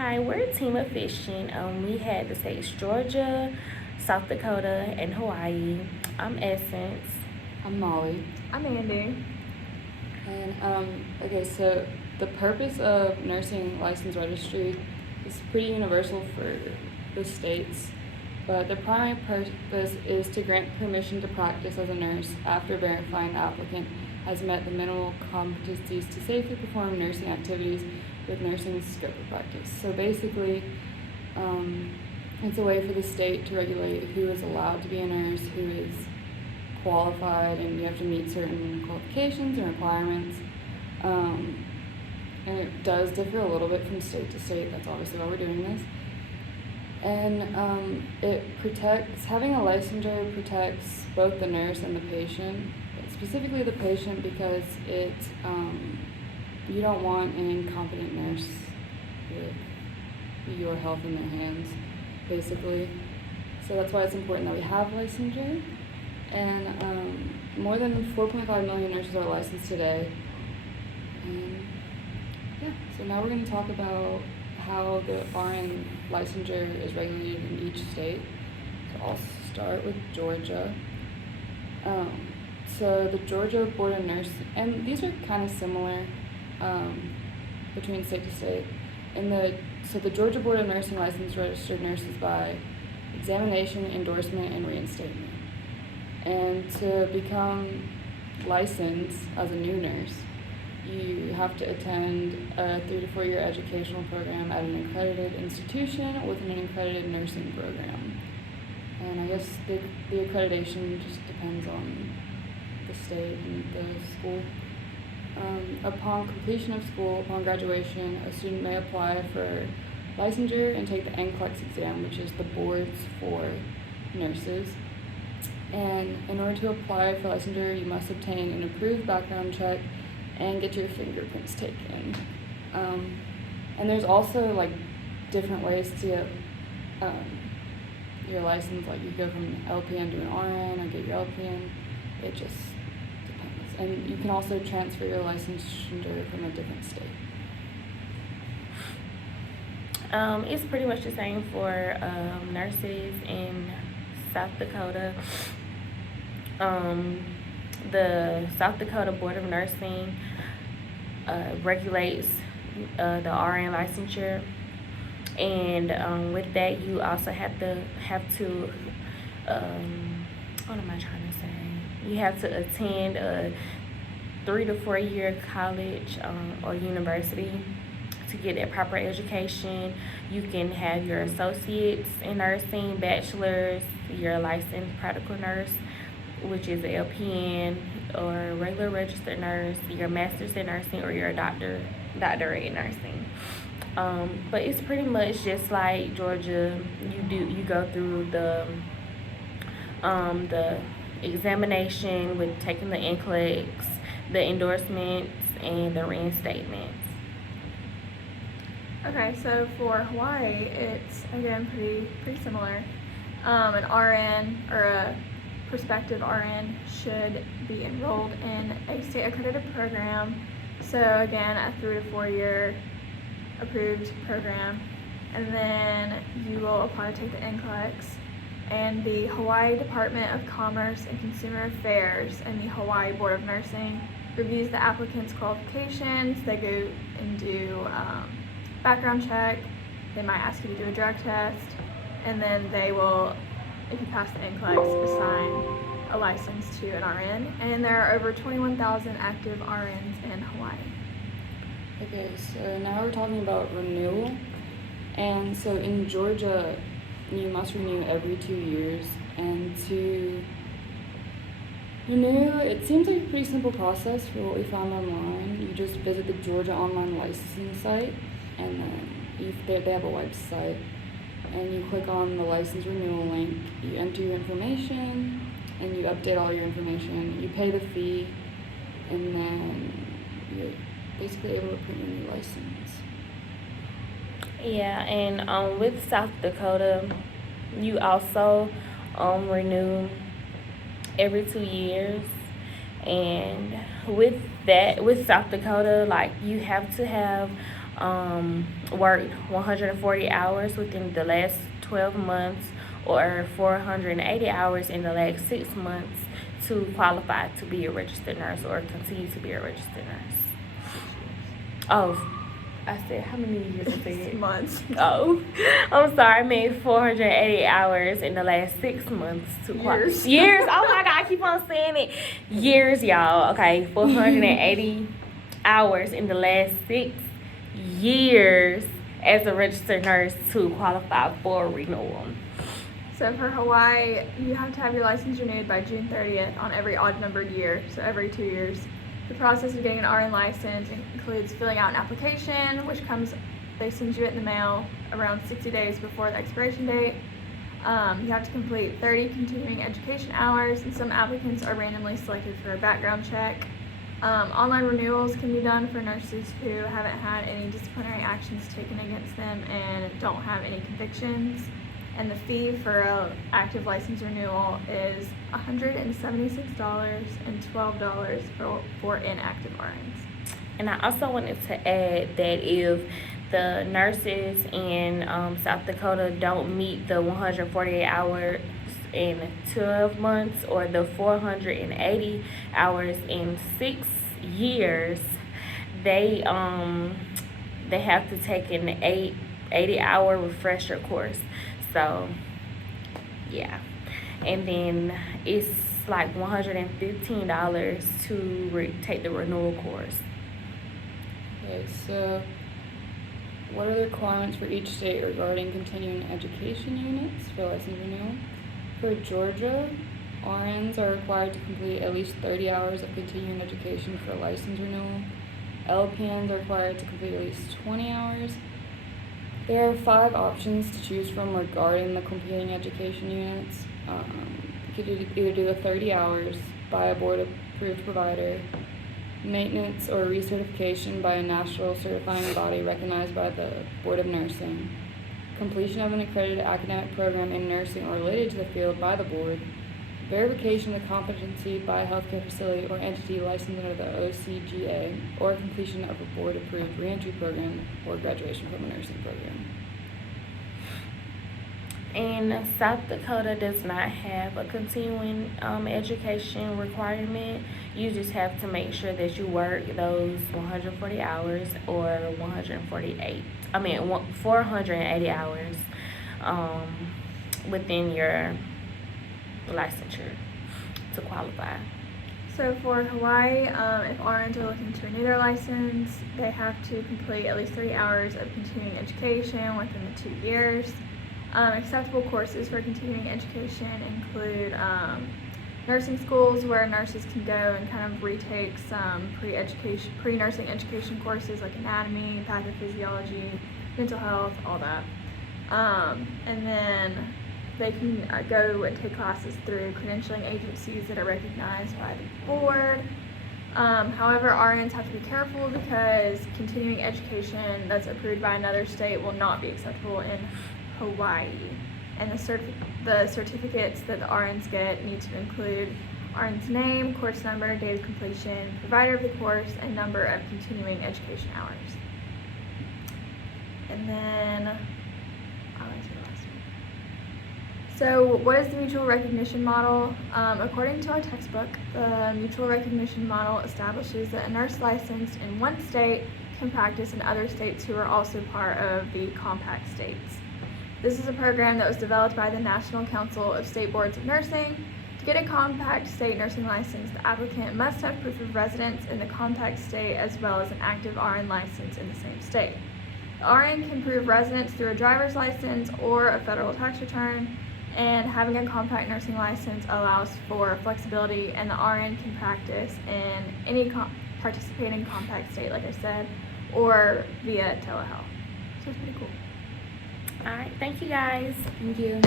Hi, we're a team of fishing. We had the states Georgia, South Dakota, and Hawaii. I'm Essence. I'm Molly. I'm Andy. And okay, so the purpose of nursing license registry is pretty universal for the states, but the primary purpose is to grant permission to practice as a nurse after verifying the applicant has met the minimal competencies to safely perform nursing activities with nursing scope of practice. So basically, it's a way for the state to regulate who is allowed to be a nurse, who is qualified, and you have to meet certain qualifications and requirements. And it does differ a little bit from state to state. That's obviously why we're doing this. And it protects, having a licensure protects both the nurse and the patient, but specifically the patient because you don't want an incompetent nurse with your health in their hands, basically. So that's why it's important that we have licensure. And more than 4.5 million nurses are licensed today. And yeah, so now we're going to talk about how the RN licensure is regulated in each state. So I'll start with Georgia. So the Georgia Board of Nursing, and these are kind of similar between state to state. So the Georgia Board of Nursing licensed registered nurses by examination, endorsement, and reinstatement. And to become licensed as a new nurse, you have to attend a 3 to 4 year educational program at an accredited institution with an accredited nursing program. And I guess the accreditation just depends on the state and the school. Upon completion of school, upon graduation, a student may apply for licensure and take the NCLEX exam, which is the boards for nurses. And in order to apply for licensure, you must obtain an approved background check and get your fingerprints taken. And there's also like different ways to get your license. Like you go from an LPN to an RN or get your LPN. It just depends. And you can also transfer your licensure from a different state. It's pretty much the same for nurses in South Dakota. The South Dakota Board of Nursing regulates the RN licensure, and with that, you also have to what am I trying to say? You have to attend a 3 to 4 year college or university to get that proper education. You can have your associates in nursing, bachelor's, your licensed practical nurse, which is a LPN or regular registered nurse, your master's in nursing, or your doctorate in nursing. But it's pretty much just like Georgia. You go through the examination with taking the NCLEX, the endorsements, and the reinstatements. Okay, so for Hawaii, it's again pretty similar. An RN or a prospective RN should be enrolled in a state accredited program. So again, a 3 to 4 year approved program, and then you will apply to take the NCLEX. And the Hawaii Department of Commerce and Consumer Affairs and the Hawaii Board of Nursing reviews the applicant's qualifications. They go and do background check. They might ask you to do a drug test, and then they will, if you pass the NCLEX, assign a license to an RN. And there are over 21,000 active RNs in Hawaii. Okay, so now we're talking about renewal. And so in Georgia, you must renew every 2 years. And to renew, it seems like a pretty simple process for what we found online. You just visit the Georgia online licensing site, and then they have a website, and you click on the license renewal link. You enter your information, and you update all your information. You pay the fee, and then you're basically able to print your new license. Yeah, and with South Dakota, you also renew every 2 years. And with South Dakota, like you have to have worked 140 hours within the last 12 months or 480 hours in the last 6 months to qualify to be a registered nurse or continue to be a registered nurse. Oh, I said, how many years I said? Months. Oh, I'm sorry. I mean 480 hours in the last 6 months to Years. Years. Oh my God, I keep on saying it. Years, y'all. Okay, 480 hours in the last 6 years as a registered nurse to qualify for renewal. So for Hawaii, you have to have your license renewed by June 30th on every odd-numbered year, so every 2 years. The process of getting an RN license includes filling out an application, which they send you it in the mail around 60 days before the expiration date. You have to complete 30 continuing education hours, and some applicants are randomly selected for a background check. Online renewals can be done for nurses who haven't had any disciplinary actions taken against them and don't have any convictions. And the fee for an active license renewal is $176 and $12 for inactive RNs. And I also wanted to add that if the nurses in South Dakota don't meet the 148 hours in 12 months or the 480 hours in 6 years, they have to take an 80-hour refresher course. So yeah, and then it's like $115 to take the renewal course. Okay, so what are the requirements for each state regarding continuing education units for license renewal? For Georgia, RNs are required to complete at least 30 hours of continuing education for license renewal. LPNs are required to complete at least 20 hours. There are 5 options to choose from regarding the competing education units. You could either do the 30 hours by a board-approved provider, maintenance or recertification by a national certifying body recognized by the Board of Nursing, completion of an accredited academic program in nursing or related to the field by the board, verification of competency by a healthcare facility or entity licensed under the OCGA, or completion of a board-approved reentry program or graduation from a nursing program. And South Dakota does not have a continuing education requirement. You just have to make sure that you work those 140 hours or 480 hours within your licensure to qualify. So for Hawaii, if RNs are looking to renew their license, they have to complete at least 30 hours of continuing education within the 2 years. Acceptable courses for continuing education include nursing schools where nurses can go and kind of retake some pre-nursing education courses like anatomy, pathophysiology, mental health, all that. And then they can go and take classes through credentialing agencies that are recognized by the board. However, RNs have to be careful because continuing education that's approved by another state will not be acceptable in Hawaii. And the certificates that the RNs get need to include RN's name, course number, date of completion, provider of the course, and number of continuing education hours. And then I'll answer the last one. So what is the mutual recognition model? According to our textbook, the mutual recognition model establishes that a nurse licensed in one state can practice in other states who are also part of the compact states. This is a program that was developed by the National Council of State Boards of Nursing. To get a compact state nursing license, the applicant must have proof of residence in the compact state as well as an active RN license in the same state. The RN can prove residence through a driver's license or a federal tax return, and having a compact nursing license allows for flexibility, and the RN can practice in any participating compact state, like I said, or via telehealth. So it's pretty cool. All right, thank you guys. Thank you.